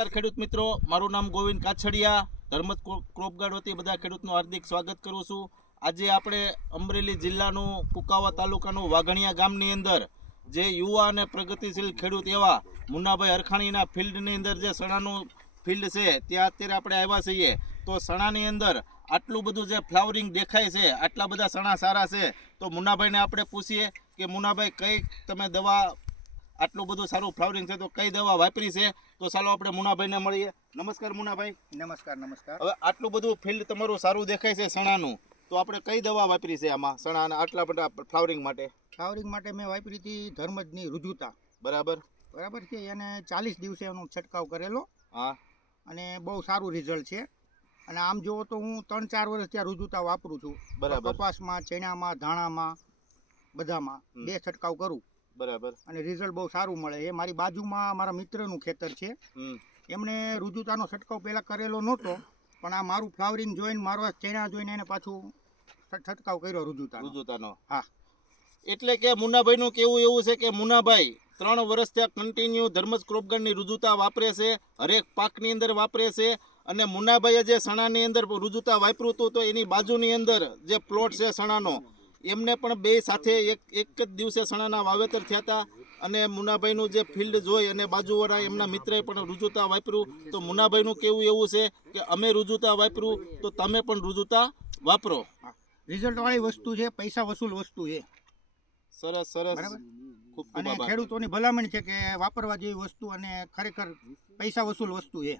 નમસ્કાર ખેડૂત મિત્રો, મારું નામ ગોવિંદ કાછડિયા, ધર્મજ ક્રોપગાર્ડ વતી બધા ખેડૂતનું હાર્દિક સ્વાગત કરું છું। આજે આપણે અમરેલી જિલ્લાનું કુકાવા તાલુકાનું વાઘણિયા ગામની અંદર જે યુવા અને પ્રગતિશીલ ખેડૂત એવા મુન્નાભાઈ હરખાણીના ફિલ્ડની અંદર જે સણાનું ફિલ્ડ છે ત્યાં અત્યારે આપણે આવ્યા છીએ। તો સણાની અંદર આટલું બધું જે ફ્લાવરિંગ દેખાય છે, આટલા બધા સણા સારા છે, તો મુન્નાભાઈને આપણે પૂછીએ કે મુન્નાભાઈ કઈ તમે દવા, આટલું બધું સારું ફ્લાવરિંગ છે તો કઈ દવા વાપરી છે? તો ચાલો આપણે મુન્નાભાઈને મળીએ। નમસ્કાર મુન્નાભાઈ। નમસ્કાર નમસ્કાર। હવે આટલું બધું ફિલ્ડ તમારું સારું દેખાય છે સણાનું, તો આપણે કઈ દવા વાપરી છે આમાં સણાના આટલા બધા ફ્લાવરિંગ માટે? ફ્લાવરિંગ માટે મેં વાપરી હતી ધર્મજની રુજુતા। બરાબર છે, એને 40 દિવસે એનો છંટકાવ કરેલો। હા, અને બહુ સારું રિઝલ્ટ છે। અને આમ જુઓ તો હું 3-4 વર્ષ ત્યાં રુજુતા વાપરું છું। બરાબર। કપાસમાં, ચણામાં, ધાણામાં, બધામાં 2 છંટકાવ કરું। બરાબર। અને રિઝલ્ટ બહુ સારું મળે છે। મારી બાજુમાં મારા મિત્રનું ખેતર છે, એમણે રુજુતાનો છંટકાવ પહેલાં કરેલો નહોતો, પણ આ મારું ફ્લાવરિંગ જોઈને, મારો ચણા જોઈને એને પાછું છંટકાવ કર્યો રુજુતાનો। હા, એટલે કે મુન્નાભાઈનું કેવું એવું છે કે મુન્નાભાઈ 3 વર્ષ ત્યાં કન્ટિન્યુ ધર્મજ ક્રોપગાર્ડની રુજુતા વાપરે છે, હરેક પાકની અંદર વાપરે છે। અને મુન્નાભાઈએ જે સણાની અંદર રુજુતા વાપર્યું હતું, તો એની બાજુની અંદર જે પ્લોટ છે સણાનો, એમને પણ બે સાથે એક જ દિવસે સણાના વાવેતર થયા હતા। અને મુન્નાભાઈનું જે ફિલ્ડ જોઈ અને બાજુવાળા એમના મિત્રએ પણ રુજુતા વાપર્યું, તો મુન્નાભાઈનું કેવું એવું છે કે અમે રુજુતા વાપર્યું તો તમે પણ રુજુતા વાપરો। રિઝલ્ટવાળી વસ્તુ છે, પૈસા વસૂલ વસ્તુ છે। સરસ સરસ, બરાબર। ખૂબ ખૂબ અને આભાર। ખેડૂતોની ભલામણ છે કે વાપરવા જેવી વસ્તુ અને ખરેખર પૈસા વસૂલ વસ્તુ છે।